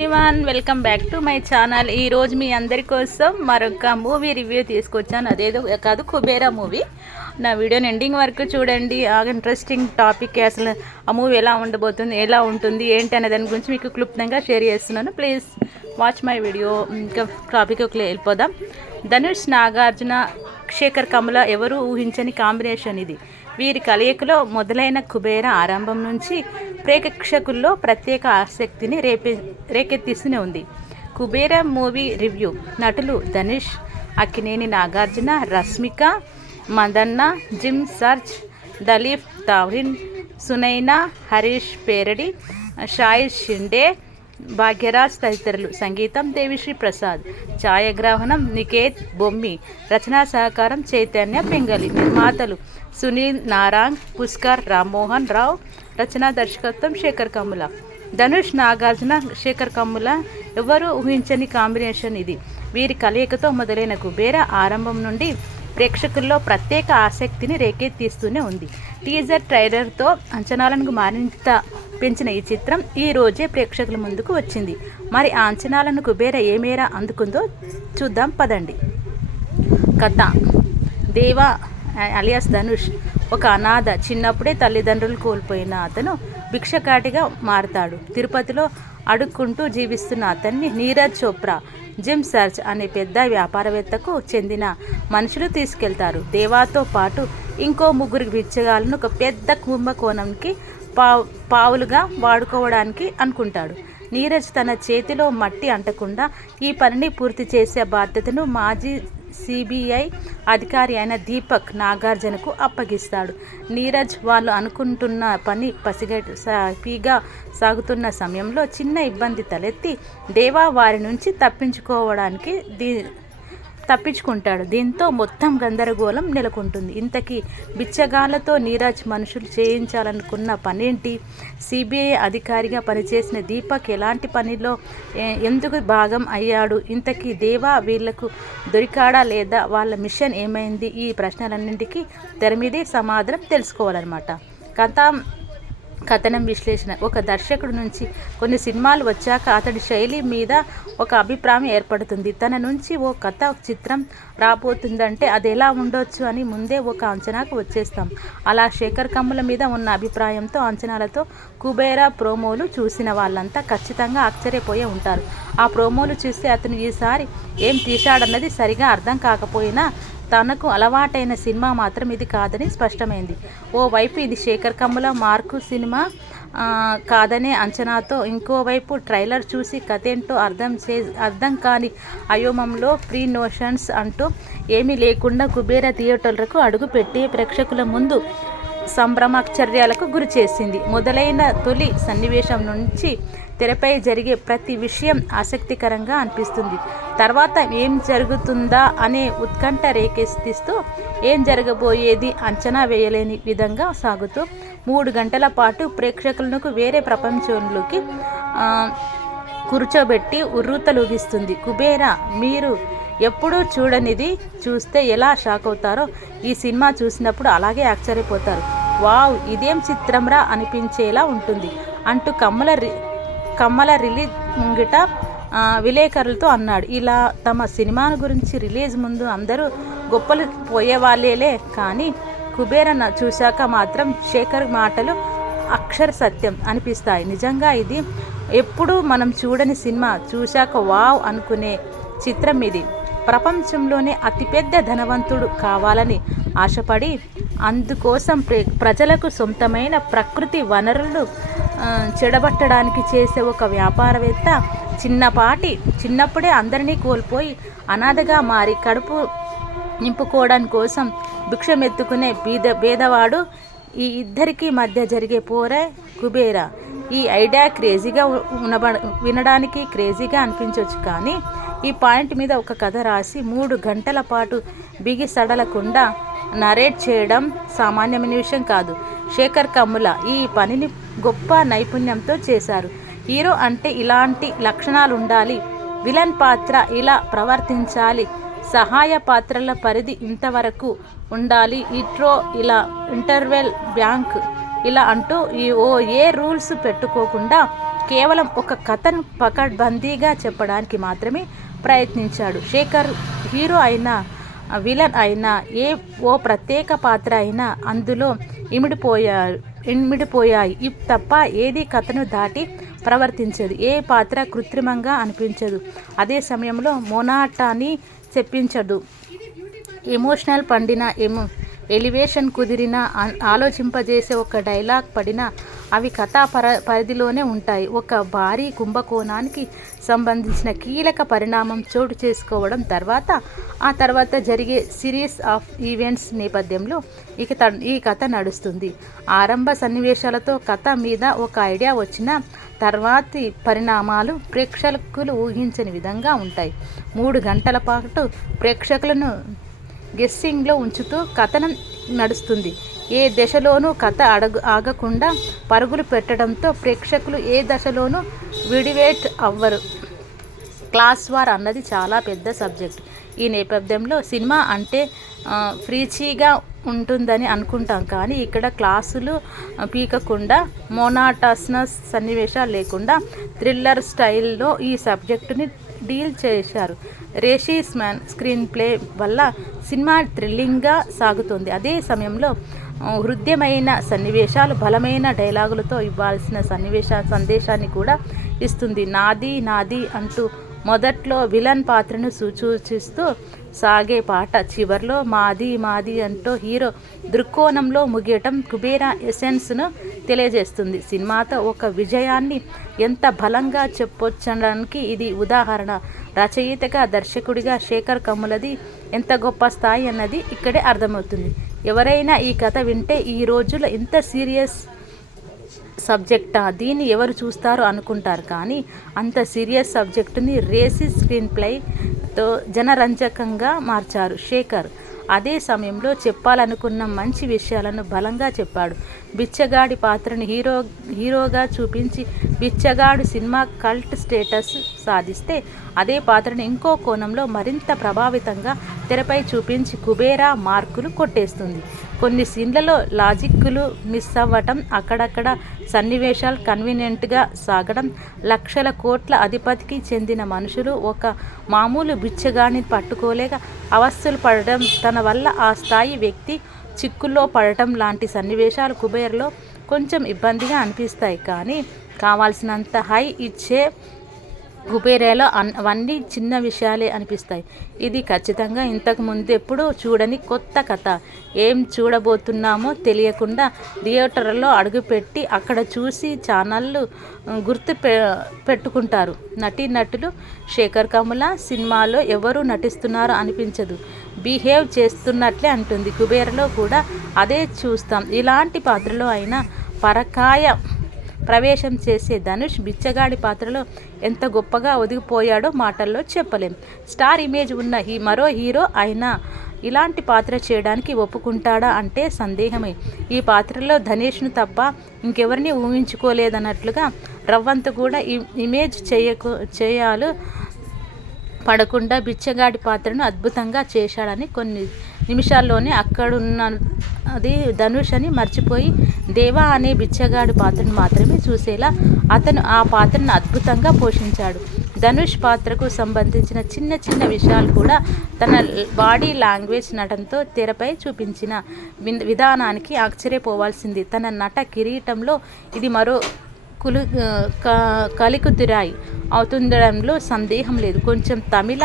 Everyone welcome back to my channel. ఈరోజు మీ అందరి కోసం మరొక మూవీ రివ్యూ తీసుకొచ్చాను. అదేదో కాదు, కుబేరా మూవీ. నా వీడియోని ఎండింగ్ వరకు చూడండి. Interesting topic. అసలు ఆ మూవీ ఎలా ఉండబోతుంది, ఎలా ఉంటుంది, ఏంటి అనే దాని గురించి మీకు క్లుప్తంగా షేర్ చేస్తున్నాను. Please watch my video. ఇంకా టాపిక్కి వెళ్ళిపోదాం. ధనుష్, నాగార్జున, శేఖర్ కమల ఎవరు ఊహించని కాంబినేషన్ ఇది. వీరి కలయికలో మొదలైన కుబేరా ఆరంభం నుంచి ప్రేక్షకుల్లో ప్రత్యేక ఆసక్తిని రేకెత్తిస్తూనే ఉంది. Kubera movie review. నటులు ధనుష్, అక్కినేని నాగార్జున, రష్మిక మందన్న, జిమ్ సర్జ్, దలీప్ తాహిన్, సునైనా, హరీష్ పేరడి, షాయి షిండే, భాగ్యరాజ్ తదితరులు. సంగీతం దేవిశ్రీ ప్రసాద్. ఛాయాగ్రహణం నికేత్ బొమ్మి. రచనా సహకారం చైతన్య పెంగలి. నిర్మాతలు సునీల్ నారాంగ్, పుష్కర్ రామ్మోహన్ రావు. రచనా దర్శకత్వం శేఖర్ కమ్ముల. ధనుష్, నాగార్జున, శేఖర్ కమ్ముల ఎవరు ఊహించని కాంబినేషన్ ఇది. వీరి కలయికతో మొదలైన కుబేరా ఆరంభం నుండి ప్రేక్షకుల్లో ప్రత్యేక ఆసక్తిని రేకెత్తిస్తూనే ఉంది. టీజర్ ట్రైలర్తో అంచనాలను మరింత పెంచిన ఈ చిత్రం ఈ రోజే ప్రేక్షకుల ముందుకు వచ్చింది. మరి ఆ అంచనాలను కుబేరా ఏ మేర అందుకుందో చూద్దాం పదండి. కథ. దేవా అలియాస్ ధనుష్ ఒక అనాథ. చిన్నప్పుడే తల్లిదండ్రులు కోల్పోయిన అతను భిక్షకాటిగా మారతాడు. తిరుపతిలో అడుక్కుంటూ జీవిస్తున్న అతన్ని నీరజ్ చోప్రా, జిమ్ సర్జ్ అనే పెద్ద వ్యాపారవేత్తకు చెందిన మనుషులు తీసుకెళ్తారు. దేవాతో పాటు ఇంకో ముగ్గురు బిచ్చగాళ్ళను ఒక పెద్ద కుంభకోణంకి పావులుగా వాడుకోవడానికి అనుకుంటాడు. నీరజ్ తన చేతిలో మట్టి అంటకుండా ఈ పనిని పూర్తి చేసే బాధ్యతను మాజీ సిబిఐ అధికారి అయిన దీపక్ నాగార్జునకు అప్పగిస్తాడు. నీరజ్ వాళ్ళు అనుకుంటున్న పని పసిగా సాగుతున్న సమయంలో చిన్న ఇబ్బంది తలెత్తి దేవా వారి నుంచి తప్పించుకుంటాడు. దీంతో మొత్తం గందరగోళం నెలకొంటుంది. ఇంతకీ బిచ్చగాళ్లతో నీరజ్ మనుషులు చేయించాలనుకున్న పనేంటి? సిబిఐ అధికారిగా పనిచేసిన దీపక్ ఎలాంటి పనిలో ఎందుకు భాగం అయ్యాడు? ఇంతకీ దేవా వీళ్లకు దొరికాడా లేదా? వాళ్ళ మిషన్ ఏమైంది? ఈ ప్రశ్నలన్నింటికీ తెరమీదే సమాధానం తెలుసుకోవాలన్నమాట. కథనం విశ్లేషణ. ఒక దర్శకుడు నుంచి కొన్ని సినిమాలు వచ్చాక అతడి శైలి మీద ఒక అభిప్రాయం ఏర్పడుతుంది. తన నుంచి ఓ కథ చిత్రం రాబోతుందంటే అది ఎలా ఉండొచ్చు అని ముందే ఒక అంచనాకు వచ్చేస్తాం. అలా శేఖర్ కమ్ముల మీద ఉన్న అభిప్రాయంతో, అంచనాలతో కుబేరా ప్రోమోలు చూసిన వాళ్ళంతా ఖచ్చితంగా ఆశ్చర్యపోయే ఉంటారు. ఆ ప్రోమోలు చూస్తే అతను ఈసారి ఏం తీశాడన్నది సరిగా అర్థం కాకపోయినా తనకు అలవాటైన సినిమా మాత్రం ఇది కాదని స్పష్టమైంది. ఓవైపు ఇది శేఖర్ కమ్ముల మార్కు సినిమా కాదనే అంచనాతో, ఇంకోవైపు ట్రైలర్ చూసి కథేంటో అర్థం కాని అయోమయంలో ప్రీ నోషన్స్ అంటూ ఏమీ లేకుండా కుబేరా థియేటర్లకు అడుగు పెట్టి ప్రేక్షకుల ముందు సంభ్రమాశ్చర్యాలకు గురి చేసింది. మొదలైన తొలి సన్నివేశం నుంచి తెరపై జరిగే ప్రతి విషయం ఆసక్తికరంగా అనిపిస్తుంది. తర్వాత ఏం జరుగుతుందా అనే ఉత్కంఠ రేకెత్తిస్తూ ఏం జరగబోయేది అంచనా వేయలేని విధంగా సాగుతూ 3 గంటల పాటు ప్రేక్షకులకు వేరే ప్రపంచంలోకి కూర్చోబెట్టి ఉర్రూతలూగిస్తుంది. కుబేరా మీరు ఎప్పుడూ చూడనిది చూస్తే ఎలా షాక్ అవుతారో ఈ సినిమా చూసినప్పుడు అలాగే ఆశ్చర్యపోతారు. వావ్, ఇదేం చిత్రంరా అనిపించేలా ఉంటుంది అంటూ కమ్మల రిలీజ్ ముంగిట విలేకరులతో అన్నాడు. ఇలా తమ సినిమా గురించి రిలీజ్ ముందు అందరూ గొప్పలు పోయేవాళ్ళేలే, కానీ కుబేరా చూశాక మాత్రం శేఖర్ మాటలు అక్షర సత్యం అనిపిస్తాయి. నిజంగా ఇది ఎప్పుడు మనం చూడని సినిమా. చూశాక వావ్ అనుకునే చిత్రం ఇది. ప్రపంచంలోనే అతిపెద్ద ధనవంతుడు కావాలని ఆశపడి అందుకోసం ప్రజలకు సొంతమైన ప్రకృతి వనరులు చెడబట్టడానికి చేసే ఒక వ్యాపారవేత్త చిన్నప్పుడే అందరినీ కోల్పోయి అనాథగా మారి కడుపు నింపుకోవడానికి కోసం భిక్షమెత్తుకునే పేదవాడు. ఈ ఇద్దరికి మధ్య జరిగే పోరే కుబేరా. ఈ ఐడియా క్రేజీగా వినడానికి క్రేజీగా అనిపించవచ్చు, కానీ ఈ పాయింట్ మీద ఒక కథ రాసి 3 గంటల పాటు బిగి సడలకుండా నరేట్ చేయడం సామాన్యమైన విషయం కాదు. శేఖర్ కమ్ముల ఈ పనిని గొప్ప నైపుణ్యంతో చేశారు. హీరో అంటే ఇలాంటి లక్షణాలు ఉండాలి, విలన్ పాత్ర ఇలా ప్రవర్తించాలి, సహాయ పాత్రల పరిధి ఇంతవరకు ఉండాలి, ఇంట్రో ఇలా, ఇంటర్వెల్ బ్యాంక్ ఇలా అంటూ ఏ రూల్స్ పెట్టుకోకుండా కేవలం ఒక కథను పకడ్బందీగా చెప్పడానికి మాత్రమే ప్రయత్నించాడు. శేఖర్ హీరో అయినా విలన్ అయినా ఓ ప్రత్యేక పాత్ర అయినా అందులో ఇమిడిపోయాయి తప్ప ఏది కథను దాటి ప్రవర్తించదు. ఏ పాత్ర కృత్రిమంగా అనిపించదు. అదే సమయంలో మొనాటనీ చెప్పించదు. ఎమోషనల్ పండిన ఎలివేషన్ కుదిరిన ఆలోచింపజేసే ఒక డైలాగ్ పడినా అవి కథా పరిధిలోనే ఉంటాయి. ఒక భారీ కుంభకోణానికి సంబంధించిన కీలక పరిణామం చోటు చేసుకోవడం ఆ తర్వాత జరిగే సిరీస్ ఆఫ్ ఈవెంట్స్ నేపథ్యంలో ఈ కథ నడుస్తుంది. ఆరంభ సన్నివేశాలతో కథ మీద ఒక ఐడియా వచ్చిన తర్వాతి పరిణామాలు ప్రేక్షకులు ఊహించని విధంగా ఉంటాయి. 3 గంటల పాటు ప్రేక్షకులను గెస్సింగ్లో ఉంచుతూ కథనం నడుస్తుంది. ఏ దశలోనూ కథ ఆగకుండా పరుగులు పెట్టడంతో ప్రేక్షకులు ఏ దశలోనూ విడివేట్ అవ్వరు. క్లాస్ వార్ అన్నది చాలా పెద్ద సబ్జెక్ట్. ఈ నేపథ్యంలో సినిమా అంటే ఫ్రీచీగా ఉంటుందని అనుకుంటాం, కానీ ఇక్కడ క్లాసులు పీకకుండా మోనాటనస్ సన్నివేశాలు లేకుండా థ్రిల్లర్ స్టైల్లో ఈ సబ్జెక్టుని డీల్ చేశారు. రేషీస్ మ్యాన్ స్క్రీన్ ప్లే వల్ల సినిమా థ్రిల్లింగ్గా సాగుతుంది. అదే సమయంలో హృద్యమైన సన్నివేశాలు బలమైన డైలాగులతో ఇవ్వాల్సిన సందేశాన్ని కూడా ఇస్తుంది. నాది నాది అంటూ మొదట్లో విలన్ పాత్రను సూచిస్తూ సాగే పాట చివర్లో మాది మాది అంటూ హీరో దృక్కోణంలో ముగియటం కుబేరా ఎసెన్స్ను తెలియజేస్తుంది. సినిమాతో ఒక విజయాన్ని ఎంత బలంగా చెప్పొచ్చడానికి ఇది ఉదాహరణ. రచయితగా దర్శకుడిగా శేఖర్ కమ్ములది ఎంత గొప్ప స్థాయి అన్నది ఇక్కడే అర్థమవుతుంది. ఎవరైనా ఈ కథ వింటే ఈ రోజుల్లో ఇంత సీరియస్ సబ్జెక్టా, దీన్ని ఎవరు చూస్తారు అనుకుంటారు, కానీ అంత సీరియస్ సబ్జెక్టుని రేసీ స్క్రీన్ ప్లేతో జనరంజకంగా మార్చారు శేఖర్. అదే సమయంలో చెప్పాలనుకున్న మంచి విషయాలను బలంగా చెప్పాడు. బిచ్చగాడి పాత్రను హీరోగా చూపించి బిచ్చగాడు సినిమా కల్ట్ స్టేటస్ సాధిస్తే, అదే పాత్రను ఇంకో కోణంలో మరింత ప్రభావితంగా తెరపై చూపించి కుబేరా మార్కులు కొట్టేస్తుంది. కొన్ని సీన్లలో లాజిక్లు మిస్ అవ్వటం, అక్కడక్కడ సన్నివేశాలు కన్వీనియంట్గా సాగడం, లక్షల కోట్ల అధిపతికి చెందిన మనుషులు ఒక మామూలు బిచ్చగాడిని పట్టుకోలేక అవస్థలు పడడం, తన వల్ల ఆ స్థాయి వ్యక్తి చిక్కుల్లో పడటం లాంటి సన్నివేశాలు కుబేర్లో కొంచెం ఇబ్బందిగా అనిపిస్తాయి. కానీ కావాల్సినంత హై ఇచ్చే కుబేరాలో అవన్నీ చిన్న విషయాలే అనిపిస్తాయి. ఇది ఖచ్చితంగా ఇంతకు ముందెప్పుడు చూడని కొత్త కథ. ఏం చూడబోతున్నామో తెలియకుండా థియేటర్లో అడుగుపెట్టి అక్కడ చూసి ఛానళ్ళు గుర్తు పెట్టుకుంటారు. నటులు శేఖర్ కమ్ముల సినిమాలో ఎవరు నటిస్తున్నారో అనిపించదు, బిహేవ్ చేస్తున్నట్లే అంటుంది. కుబేరలో కూడా అదే చూస్తాం. ఇలాంటి పాత్రలో అయినా పరకాయ ప్రవేశం చేసే ధనుష్ బిచ్చగాడి పాత్రలో ఎంత గొప్పగా ఒదిగిపోయాడో మాటల్లో చెప్పలేం. స్టార్ ఇమేజ్ ఉన్న మరో హీరో అయినా ఇలాంటి పాత్ర చేయడానికి ఒప్పుకుంటాడా అంటే సందేహమే. ఈ పాత్రలో ధనుష్ను తప్ప ఇంకెవరిని ఊహించుకోలేదన్నట్లుగా రవ్వంత కూడా ఇమేజ్ చేయాలు పడకుండా బిచ్చగాడి పాత్రను అద్భుతంగా చేశాడని కొన్ని నిమిషాల్లోనే అక్కడున్న అది ధనుష్ అని మర్చిపోయి దేవా అనే బిచ్చగాడి పాత్రను మాత్రమే చూసేలా అతను ఆ పాత్రను అద్భుతంగా పోషించాడు. ధనుష్ పాత్రకు సంబంధించిన చిన్న చిన్న విషయాలు కూడా తన బాడీ లాంగ్వేజ్ నటనతో తెరపై చూపించిన విధానానికి ఆశ్చర్యపోవాల్సింది. తన నట కిరీటంలో ఇది మరో కలికుతురాయి అవుతుండడంలో సందేహం లేదు. కొంచెం తమిళ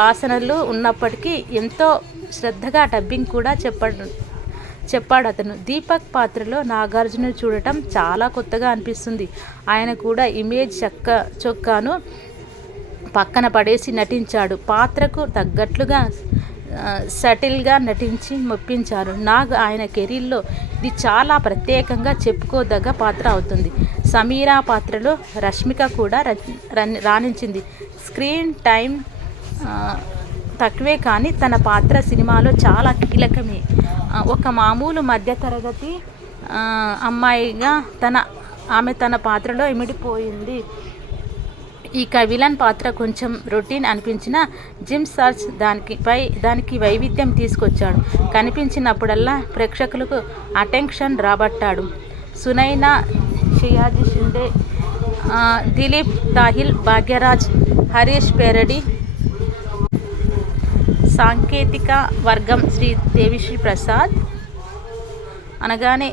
వాసనలు ఉన్నప్పటికీ ఎంతో శ్రద్ధగా డబ్బింగ్ కూడా చెప్పాడు అతను. దీపక్ పాత్రలో నాగార్జున చూడటం చాలా కొత్తగా అనిపిస్తుంది. ఆయన కూడా ఇమేజ్ చొక్కాను పక్కన పడేసి నటించాడు. పాత్రకు తగ్గట్లుగా సటిల్గా నటించి మెప్పించారు. నాగ్ ఆయన కెరీర్లో ఇది చాలా ప్రత్యేకంగా చెప్పుకోదగ్గ పాత్ర అవుతుంది. సమీరా పాత్రలో రష్మిక కూడా రాణించింది. స్క్రీన్ టైం తక్కువే, కానీ తన పాత్ర సినిమాలో చాలా కీలకమే. ఒక మామూలు మధ్యతరగతి అమ్మాయిగా ఆమె తన పాత్రలో ఇమిడిపోయింది. ఇక విలన్ పాత్ర కొంచెం రొటీన్ అనిపించిన జిమ్ సర్చ్ దానికి వైవిధ్యం తీసుకొచ్చాడు. కనిపించినప్పుడల్లా ప్రేక్షకులకు అటెన్షన్ రాబట్టాడు. సునైనా షియాజీ షిండే దిలీప్ తాహిల్, భాగ్యరాజ్, హరీష్ పేరడి. సాంకేతిక వర్గం శ్రీ దేవిశ్రీ ప్రసాద్ అనగానే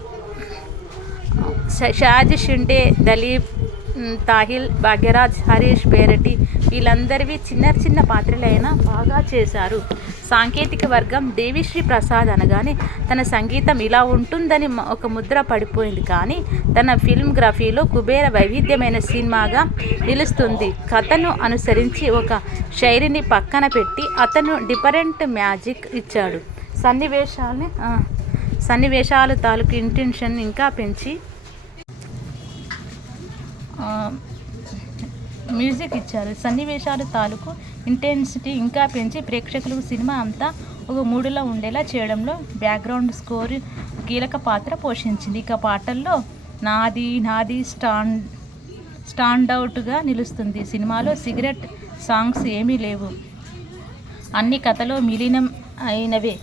షాజీ షిండే, దలీప్ తాహిల్, భాగ్యరాజ్, హరీష్ పేరటి వీళ్ళందరివి చిన్న పాత్రలైనా బాగా చేశారు. సాంకేతిక వర్గం దేవిశ్రీ ప్రసాద్ అనగానే తన సంగీతం ఇలా ఉంటుందని ఒక ముద్ర పడిపోయింది. కానీ తన ఫిల్మ్గ్రఫీలో కుబేర వైవిధ్యమైన సినిమాగా నిలుస్తుంది. కథను అనుసరించి ఒక శైలిని పక్కన పెట్టి అతను డిఫరెంట్ మ్యాజిక్ ఇచ్చాడు. సన్నివేశాలు తాలూకు ఇంటెన్షన్ ఇంకా పెంచి మ్యూజిక్ ఇచ్చారు. సన్నివేశాలు తాలూకు ఇంటెన్సిటీ ఇంకా పెంచి ప్రేక్షకులకు సినిమా అంతా ఒక మూడులో ఉండేలా చేయడంలో బ్యాక్గ్రౌండ్ స్కోర్ కీలక పాత్ర పోషించింది. ఇక పాటల్లో నాది స్టాండౌట్గా నిలుస్తుంది. సినిమాలో సిగరెట్ సాంగ్స్ ఏమీ లేవు, అన్ని కథలో మిలీనం అయినవే.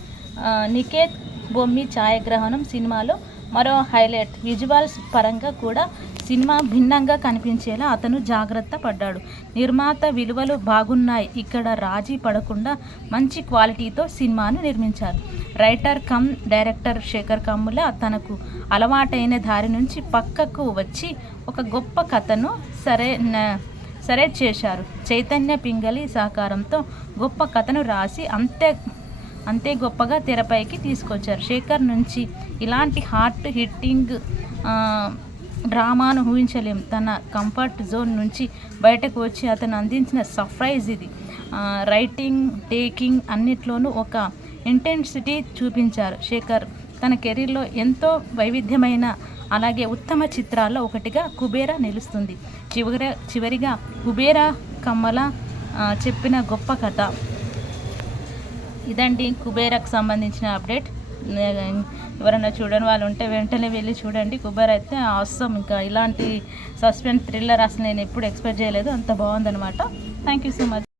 నికేత్ బొమ్మి ఛాయాగ్రహణం సినిమాలో మరో హైలైట్. విజువల్స్ పరంగా కూడా సినిమా భిన్నంగా కనిపించేలా అతను జాగ్రత్త పడ్డాడు. నిర్మాత విలువలు బాగున్నాయి, ఇక్కడ రాజీ పడకుండా మంచి క్వాలిటీతో సినిమాను నిర్మించారు. Writer cum director Sekhar Kammula తనకు అలవాటైన దారి నుంచి పక్కకు వచ్చి ఒక గొప్ప కథను సరే చేశారు. చైతన్య పింగళి సహకారంతో గొప్ప కథను రాసి అంతే గొప్పగా తెరపైకి తీసుకొచ్చారు. శేఖర్ నుంచి ఇలాంటి హార్ట్ హిట్టింగ్ డ్రామాను ఊహించలేం. తన కంఫర్ట్ జోన్ నుంచి బయటకు వచ్చి అతను అందించిన సర్ప్రైజ్ ఇది. రైటింగ్, టేకింగ్ అన్నిట్లోనూ ఒక ఇంటెన్సిటీ చూపించారు. శేఖర్ తన కెరీర్లో ఎంతో వైవిధ్యమైన అలాగే ఉత్తమ చిత్రాల్లో ఒకటిగా కుబేరా నిలుస్తుంది. చివరిగా కుబేరా కమ్మల చెప్పిన గొప్ప కథ ఇదండి. కుబేరాకు సంబంధించిన అప్డేట్. ఎవరైనా చూడని వాళ్ళు ఉంటే వెంటనే వెళ్ళి చూడండి. కుబేరా అయితే అవసరం. ఇంకా ఇలాంటి సస్పెన్స్ థ్రిల్లర్ అసలు నేను ఎప్పుడు ఎక్స్పెక్ట్ చేయలేదు, అంత బాగుందనమాట. Thank you so much.